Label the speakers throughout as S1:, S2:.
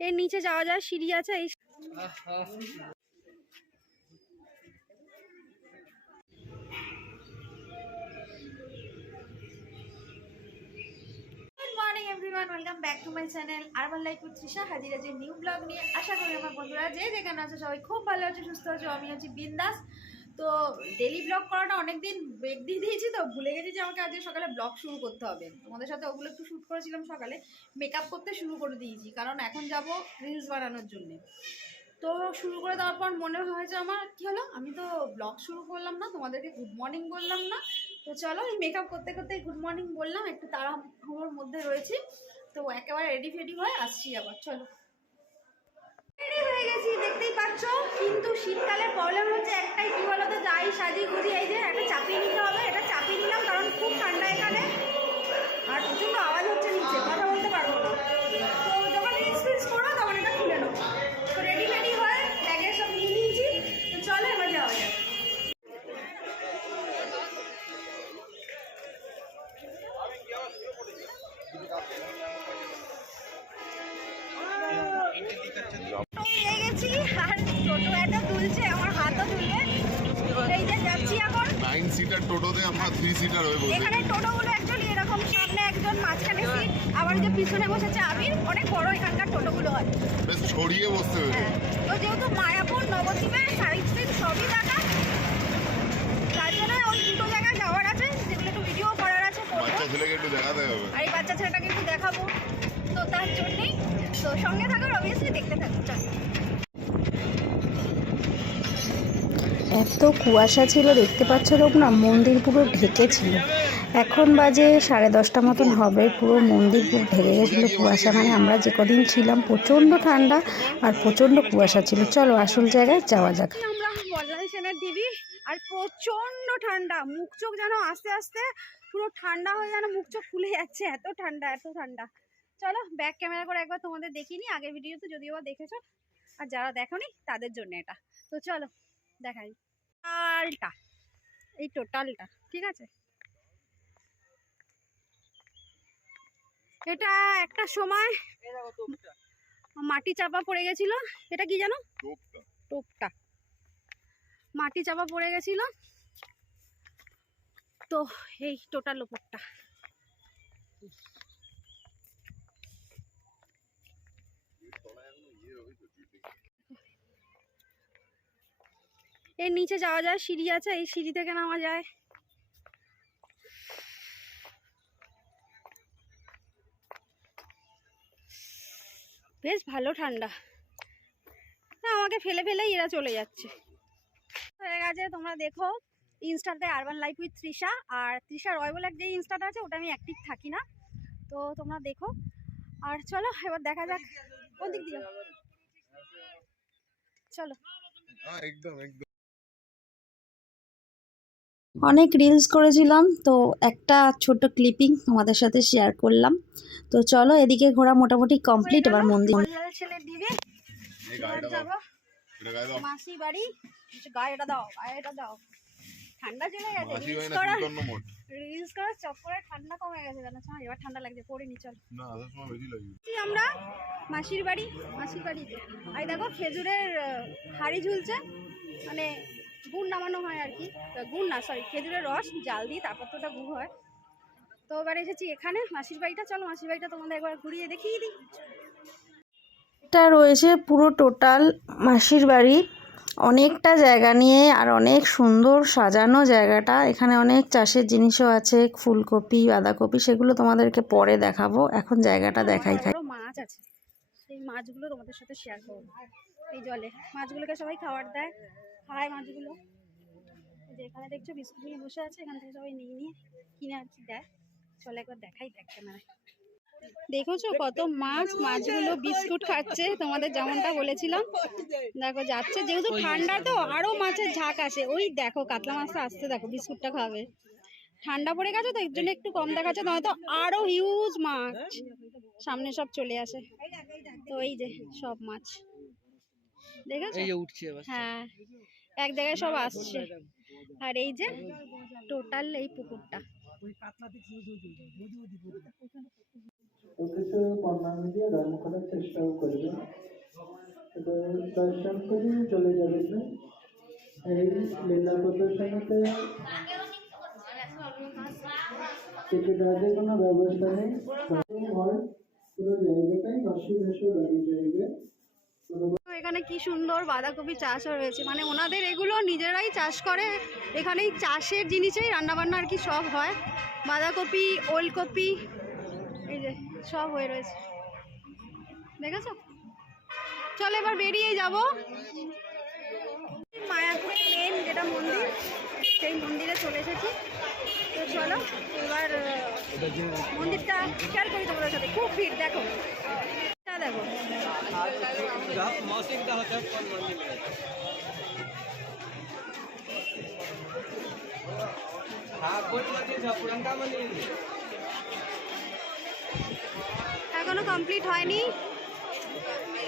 S1: এর নিচে যাওয়া যায় সিঁড়ি আছে everyone welcome back my channel Trisha new নিয়ে। আশা করি আমার বন্ধুরা যে যেখানে আছে সবাই খুব ভালো আছে, সুস্থ আছে আমি আছি বিন্দাস। তো ডেলি ব্লগ করাটা অনেকদিন ব্রেক দিয়ে দিয়েছি তো ভুলে গেছি যে আমাকে আজকে সকালে ব্লগ শুরু করতে হবে। তোমাদের সাথে ওগুলো একটু শ্যুট করেছিলাম সকালে মেকআপ করতে শুরু করে দিয়েছি, কারণ এখন যাব রিলস বানানোর জন্য। তো শুরু করে দেওয়ার পর মনে হয়েছে আমার, কি হলো? আমি তো ব্লগ শুরু করলাম না, তোমাদেরকে গুড মর্নিং বললাম না। তো চলো, এই মেকআপ করতে করতে গুড মর্নিং বললাম, একটু তাড়াহুড়োর মধ্যে রয়েছি। তো একেবারে রেডি ফেডি হয়ে আসছি আবার, চলো। দেখতেই পাচ্ছ, কিন্তু শীতকালে প্রবলেম হচ্ছে একটাই, কি বলো তো যাই সাজি গুজি এই যে একটা চাপিয়ে নিতে হবে, এটা চাপিয়ে নিলাম, কারণ খুব ঠান্ডা এখানে। আর প্রচণ্ড আওয়াজ হচ্ছে নিচে, কথা বলতে পারব না। তো যখন রিলস ফিলস করো তখন এটা খুলে নেব তো রেডি ফেডি হয়ে ব্যাগে সব নিয়ে নিয়েছি। তো চলো এবার যাওয়া যাক। টোটো একটা তুলছে আমার হাতও তুলবে। এই যে যাচ্ছি এখন।
S2: নাইন সিটার টোটোতে আমরা থ্রি সিটার হয়ে বসে।
S1: এখানে টোটোগুলো এরকম সামনে একজন মাঝখানে সিট আবার যে পিছনে বসেছে আবির। অনেক বড় এখানকার টোটোগুলো হয়।
S2: বেশ ছড়িয়ে বসতে হয়েছে।
S1: হ্যাঁ তো যেহেতু মায়াপুর নবদ্বীপের সাইড সিন সবই দেখা। তার জন্য ওই দুটো জায়গায় যাওয়ার আছে যেগুলো একটু ভিডিও করার আছে করব
S2: বাচ্চা ছেলেকে একটু দেখাতে হবে।
S1: আর এই বাচ্চা ছেলেটাকে একটু দেখাবো। তো তার জন্যেই। তো সঙ্গে থাকার অবভিয়াসলি দেখতে থাকো চল
S3: এত কুয়াশা ছিল, দেখতে পাচ্ছ না মন্দির পুরো ঢেকে ছিল। এখন বাজে সাড়ে দশটা মতন হবে, পুরো মন্দির পুরো ঢেকে গেছিল কুয়াশা। মানে আমরা যে কদিন ছিলাম, প্রচণ্ড ঠান্ডা আর প্রচণ্ড কুয়াশা ছিল। চলো আসল জায়গায় যাওয়া যাক।
S1: আমরা বর্ধমান সেনের দিবি আর প্রচণ্ড ঠান্ডা। মুখ চোখ যেন আস্তে আস্তে পুরো ঠান্ডা হয়ে যেন মুখ চোখ ফুলে যাচ্ছে। এত ঠান্ডা এত ঠান্ডা। চলো ব্যাক ক্যামেরা করে একবার তোমাদের দেখিনি আগের ভিডিওতে যদিও বা দেখেছ, আর যারা দেখোনি, তাদের জন্য এটা। তো চলো, দেখাই। টোটালটা এই টোটালটা ঠিক আছে? এটা একটা সময় মাটি চাপা পড়ে গেছিল এটা কি জানো?
S2: টোপটা।
S1: টোপটা। মাটি চাপা পড়ে গেছিল তো এই টোটাল ওপরটা। এর নিচে যাওয়া যায়, সিঁড়ি আছে, এই সিঁড়ি থেকে নামা যায়। বেশ ভালো ঠান্ডা। আমাকে ফেলে ফেলেই এরা চলে যাচ্ছে। হয়ে গেছে, তোমরা দেখো, ইনস্টাতে আরবান লাইফ উইথ তৃষা। আর তৃষা রয় বলে যে ইনস্টাটা আছে, ওটা আমি অ্যাক্টিভ থাকি না। তো তোমরা দেখো। আর চলো, এবার দেখা যাক, কোন দিক দিয়ে চলো।
S2: হ্যাঁ একদম একদম।
S3: অনেক রিলস করেছিলাম তো একটা ছোট ক্লিপিং তোমাদের সাথে শেয়ার করলাম। তো চলো এদিকে ঘোরা মোটামুটি কমপ্লিট এবার মন্দির
S1: মাসি বাড়ি গায়েটা দাও গায়েটা দাও। ঠান্ডা চলে গেছে রিলস করা রিলস করার চক্করে ঠান্ডা কমে গেছে জানো তো? এবার ঠান্ডা লাগছে চল।
S2: না সময় বেশি
S1: আমরা? মাসির বাড়ি মাসির আর দেখো খেজুরের হাঁড়ি ঝুলছে মানে গুড় নামানো হয় আর কি। গুড় না সরি খেজুরের রস জাল দিয়ে তারপর তো ওটা গুড় হয়। তো এবার এসেছি এখানে। মাসির বাড়িটা চলো মাসির বাড়িটা তোমাদের একবার ঘুরিয়ে দেখিয়ে দিই।
S3: এটা রয়েছে পুরো টোটাল মাসির বাড়ি। অনেকটা জায়গা নিয়ে আর অনেক সুন্দর সাজানো জায়গাটা। এখানে অনেক চাষের জিনিসও আছে ফুলকপি বাঁধাকপি সেগুলো তোমাদেরকে পরে দেখাবো। এখন জায়গাটা দেখাই খাই।
S1: মাছ আছে। সেই মাছগুলো তোমাদের সাথে শেয়ার করব। এই জলে। মাছগুলোকে সবাই খাবার দেয়। খায় মাছগুলো। এই যে এখানে দেখছ বিস্কুট নিয়ে বসে আছে, এখান থেকে সবাই নিয়ে নিয়ে কিনে আর কি দেয় চলে একবার দেখাই, দেখ ক্যামেরায়। দেখেছ কত মাছ, মাছগুলো বিস্কুট খাচ্ছে, তোমাদের যেমনটা বলেছিলাম। দেখো, যাচ্ছে যেহেতু ঠান্ডা, তো আরও মাছের ঝাঁক আসে। ওই দেখো, কাতলা মাছটা আসতে দেখো, বিস্কুটটা খাবে। ঠান্ডা পড়ে গেছে তো, এর জন্য একটু কম দেখাচ্ছে, নয়তো আরও হিউজ মাছ। সামনে সব চলে আসে। তো এই যে সব মাছ। দেখেছ?
S4: এই যে উঠছে
S1: হ্যাঁ এক জায়গায় সব আসছে। আর এই যে টোটাল এই পুকুরটা।
S4: ও কিছু প্রণামী দিয়ে ধর্ম করার চেষ্টাও করবে। এবার দর্শন করে চলে যাবেন না এই লীলা প্রদর্শনীতে টিকিট কোনো ব্যবস্থা নেই। হয় পুরো জায়গাটাই ভেসে জায়গায়
S1: এখানে কি সুন্দর বাঁধাকপি চাষও রয়েছে মানে ওনাদের এগুলো নিজেরাই চাষ করে। এখানে চাষের জিনিসেই রান্নাবান্না আর কি সব হয়। বাঁধাকপি, ওলকপি, এই যে সব হয়ে রয়েছে। দেখেছ? চলো এবার বেরিয়ে যাব। মায়াপুরের মেন যেটা মন্দির, সেই মন্দিরে চলে এসেছি। তো চলো, এবার মন্দিরটা শেয়ার করি তোমাদের সাথে। খুব ভিড়, দেখো। এখনও কমপ্লিট হয়নি।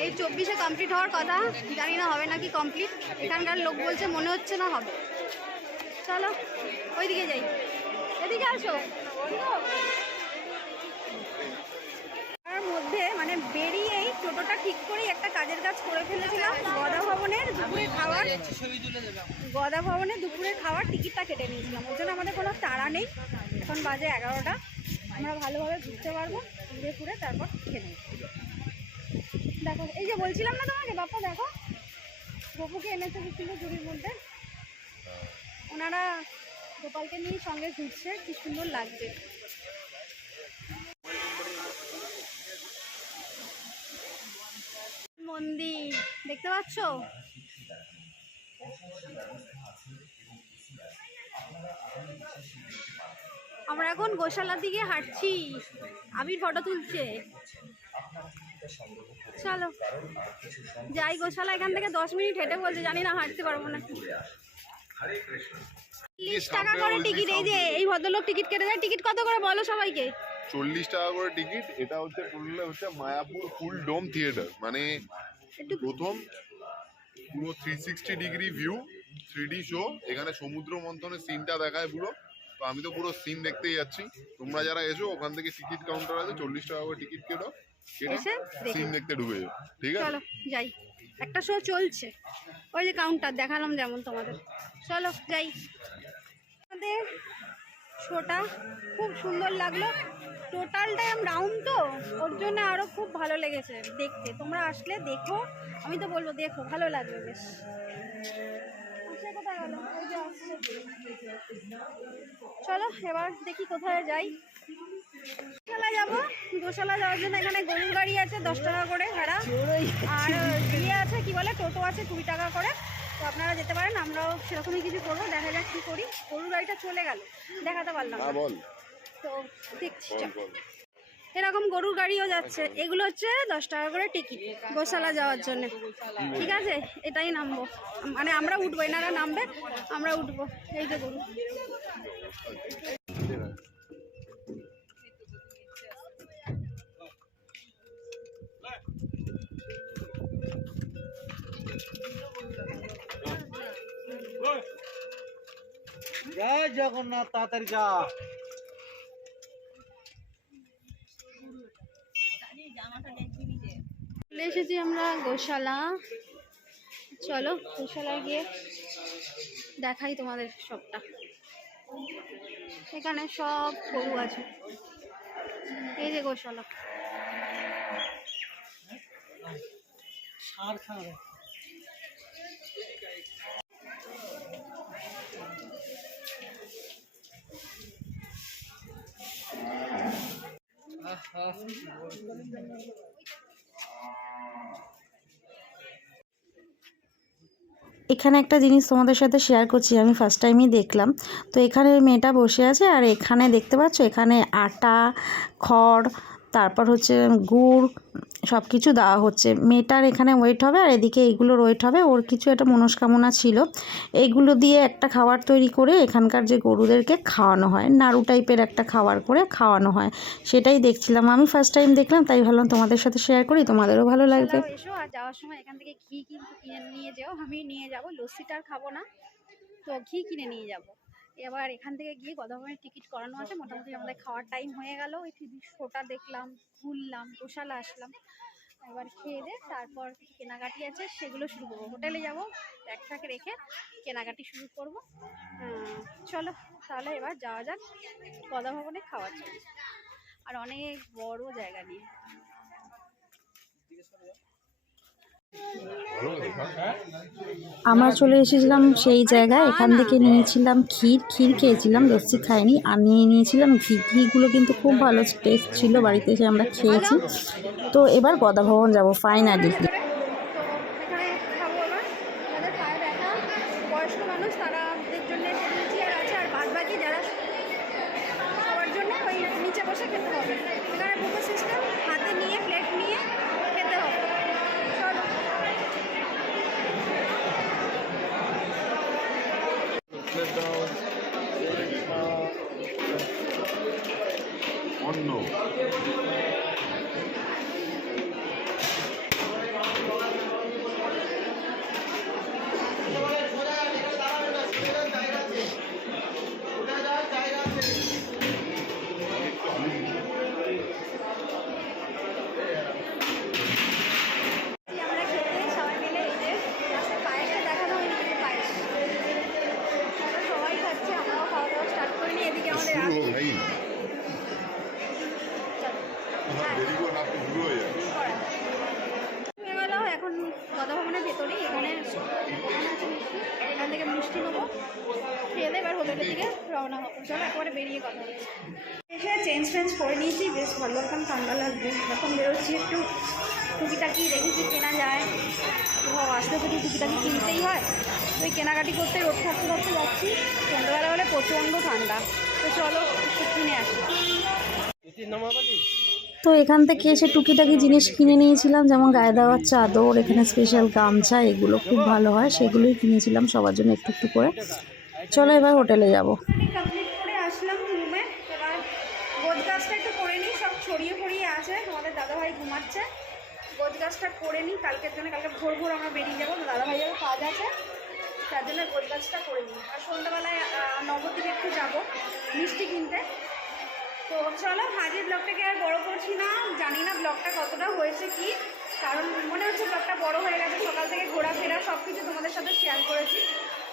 S1: এই চব্বিশে কমপ্লিট হওয়ার কথা। জানি না হবে নাকি কমপ্লিট এখানকার লোক বলছে মনে হচ্ছে না হবে। চলো, ওইদিকে যাই। এদিকে আসো তার মধ্যে মানে বেরিয়েই টোটোটা ঠিক করেই একটা কাজের কাজ করে ফেলেছিলাম। গদা ভবনের দুপুরে খাওয়ার গদা ভবনে দুপুরে খাওয়ার টিকিটটা কেটে নিয়েছিলাম। ওর জন্য আমাদের কোনো তাড়া নেই। এখন বাজে এগারোটা। আমরা ভালোভাবে ঘুরতে পারব, ঘুরে ঘুরে তারপর নেব। দেখো, এই যে বলছিলাম না তোমাকে, বাপ্পা, দেখো। গপুকে এনেছে কি সুন্দর জুড়ির মধ্যে। ওনারা গোপালকে নিয়ে সঙ্গে ঘুরছে, কি সুন্দর লাগছে। মন্দির দেখতে পাচ্ছ? আমরা এখন গোশালার দিকে হাঁটছি। আবির ফটো তুলছে। চলো। যাই গোশালা এখান থেকে দশ মিনিট হেঁটে বলছে জানি না হাঁটতে পারব না। তিরিশ টাকা করে টিকিট এই যে এই ভদ্রলোক টিকিট কেটে দেয়। টিকিট কত করে বলো সবাইকে?
S2: চল্লিশ টাকা করে টিকিট এটা হচ্ছে পড়লে হচ্ছে মায়াপুর ফুল ডোম থিয়েটার। মানে প্রথম পুরো three sixty degree view three show এখানে সমুদ্র মন্থনের সিনটা দেখায় পুরো। তো আমি তো পুরো সিন দেখতেই যাচ্ছি। তোমরা যারা এসো ওখান থেকে টিকিট কাউন্টার আছে চল্লিশ টাকা করে টিকিট কেটো। কেটে
S1: এসে
S2: সিন দেখতে ঢুকে যাও ঠিক আছে?
S1: চলো যাই। একটা শো চলছে। ওই যে কাউন্টার দেখালাম যেমন তোমাদের। চলো যাই। আমাদের শোটা খুব সুন্দর লাগল। টোটালটাই রাউন্ড তো, ওর জন্য আরও খুব ভালো লেগেছে দেখতে। তোমরা আসলে দেখো, আমি তো বলব দেখো, ভালো লাগবে বেশ। চলো, এবার দেখি কোথায় যাই। গোশালা যাব। গোশালা যাওয়ার জন্য এখানে গরুর গাড়ি আছে, দশ টাকা করে ভাড়া। আর ইয়ে আছে, কি বলে, টোটো আছে কুড়ি টাকা করে। তো আপনারা যেতে পারেন আমরাও সেরকমই কিছু করব। দেখা যাক কী করি। গরুর গাড়িটা চলে গেল দেখাতে পারলাম
S2: হ্যাঁ বল।
S1: তো দেখছি এরকম গরুর গাড়িও যাচ্ছে। এগুলো হচ্ছে দশ টাকা করে টিকিট গোশালা যাওয়ার জন্য। ঠিক আছে? এটাই নামবো। মানে আমরা উঠবো এনারা নামবে আমরা উঠবো। এই যে গরু।
S4: জয় জগন্নাথ তাড়াতাড়ি যা।
S1: চলে এসেছি আমরা গোশালা। চলো গোশালায় গিয়ে দেখাই তোমাদের সবটা। এখানে সব গরু আছে। এই যে গোশালা।
S4: সার
S3: এখানে একটা জিনিস তোমাদের সাথে শেয়ার করছি, আমি ফার্স্ট টাইমই দেখলাম। তো এখানে মেয়েটা বসে আছে আর এখানে দেখতে পাচ্ছ, এখানে আটা, খড়, তারপর হচ্ছে গুড় সব কিছু দেওয়া হচ্ছে। মেয়েটার এখানে ওয়েট হবে আর এদিকে এইগুলোর ওয়েট হবে। ওর কিছু একটা মনস্কামনা ছিল। এইগুলো দিয়ে একটা খাবার তৈরি করে এখানকার যে গরুদেরকে খাওয়ানো হয় নাড়ু টাইপের একটা খাবার করে খাওয়ানো হয়। সেটাই দেখছিলাম। আমি ফার্স্ট টাইম দেখলাম তাই ভাবলাম তোমাদের সাথে শেয়ার করি তোমাদেরও ভালো লাগবে।
S1: আর যাওয়ার সময় এখান থেকে ঘি কিন্তু কিনে নিয়ে যাও। আমি নিয়ে যাব। লস্যিটা আর খাব না। তো ঘি কিনে নিয়ে যাব। এবার এখান থেকে গিয়ে গদাভবনের টিকিট করানো আছে, মোটামুটি আমাদের খাওয়ার টাইম হয়ে গেল। ওই টিভি শোটা দেখলাম, ঘুরলাম গোশালা আসলাম। এবার খেয়ে দে তারপর কিছু কেনাকাটি আছে সেগুলো শুরু করব। হোটেলে যাব ব্যাগ ফ্যাগ রেখে কেনাকাটি শুরু করব। চলো, তাহলে এবার যাওয়া যাক, গদা ভবনে খাওয়ার জন্য। আর অনেক বড় জায়গা নিয়ে।
S3: আমরা চলে এসেছিলাম সেই জায়গায়। এখান থেকে নিয়েছিলাম ক্ষীর। ক্ষীর খেয়েছিলাম লস্যি খাইনি। আর নিয়ে নিয়েছিলাম ঘি। ঘিগুলো কিন্তু খুব ভালো টেস্ট ছিল, বাড়িতে এসে আমরা খেয়েছি। তো এবার গদাভবন ভবন যাব ফাইনালি
S1: তো এখানে খাব এবার যাদের পায়ে ব্যথা বয়স্ক মানুষ তারাদের জন্য টেবিল চেয়ার আছে আর বাদ বাকি যারা সবার জন্য ওই নিচে বসে খেতে হবে এখানে বুফে সিস্টেম হাতে নিয়ে প্লেট নিয়ে খেতে হবে চলো
S2: অন্য
S1: এই আমরা খেতে সবাই মিলে এই যে লাস্টে পায়েসটা দেখানো হয়নি এই যে পায়েস আমরা সবাই খাচ্ছে আমরাও খাওয়া দাওয়া স্টার্ট করিনি এদিকে আমাদের
S2: শুরু হোক ভাই
S1: হ্যাঁ
S2: দেরি করে না তো শুরু হয়ে যাবে
S1: করা হয়ে গেল এখন গদা ভবনের ভেতরেই এখানে দোকান আছে মিষ্টি এখান থেকে মিষ্টি নেব খেয়ে এবার হোটেলের দিকে রওনা হব। চলো একবারে বেরিয়ে কথা হচ্ছে এসে চেঞ্জ ফেঞ্জ করে নিয়েছি বেশ ভালো এখন ঠান্ডা লাগবে। এখন বেরোচ্ছি একটু টুকিটাকি দেখেছি কেনা যায়। তো আসতে তো টুকিটাকি কিনতেই হয়। তো ওই কেনাকাটি করতে রোদ থাকতে থাকতে যাচ্ছি। সন্ধ্যাবেলা হলে প্রচণ্ড ঠান্ডা। তো চলো একটু কিনে আসি।
S3: তো এখান থেকে এসে টুকিটাকি জিনিস কিনে নিয়েছিলাম, যেমন গায়ে দেওয়ার চাদর, এখানে স্পেশাল গামছা, এগুলো খুব ভালো হয়, সেগুলোই কিনেছিলাম সবার জন্য একটু একটু করে। চলো এবার হোটেলে যাব।
S1: করে নিই কালকের জন্য, কালকে ভোর ভোর আমরা বেরিয়ে যাব কাজ আছে। তার জন্য গোজ করে নিই। আর সন্ধ্যাবেলায় নবদ্বীপে একটু যাব, মিষ্টি কিনতে। তো চলো হাজির ব্লগটাকে আর বড় করছি না। জানি না ব্লগটা কতটা হয়েছে কি, কারণ মনে হচ্ছে ব্লগটা বড় হয়ে গেছে, সকাল থেকে ঘোরাফেরা সব কিছু তোমাদের সাথে শেয়ার করেছি।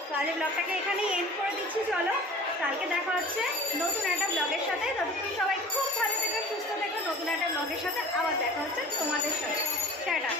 S1: তো আজের ব্লগটাকে এখানেই এন্ড করে দিচ্ছি, চলো। কালকে দেখা হচ্ছে নতুন একটা ব্লগের সাথে। ততক্ষণ সবাই খুব ভালো থেকে, সুস্থ থেকো। নতুন একটা ব্লগের সাথে আবার দেখা হচ্ছে তোমাদের সাথে। টাটা।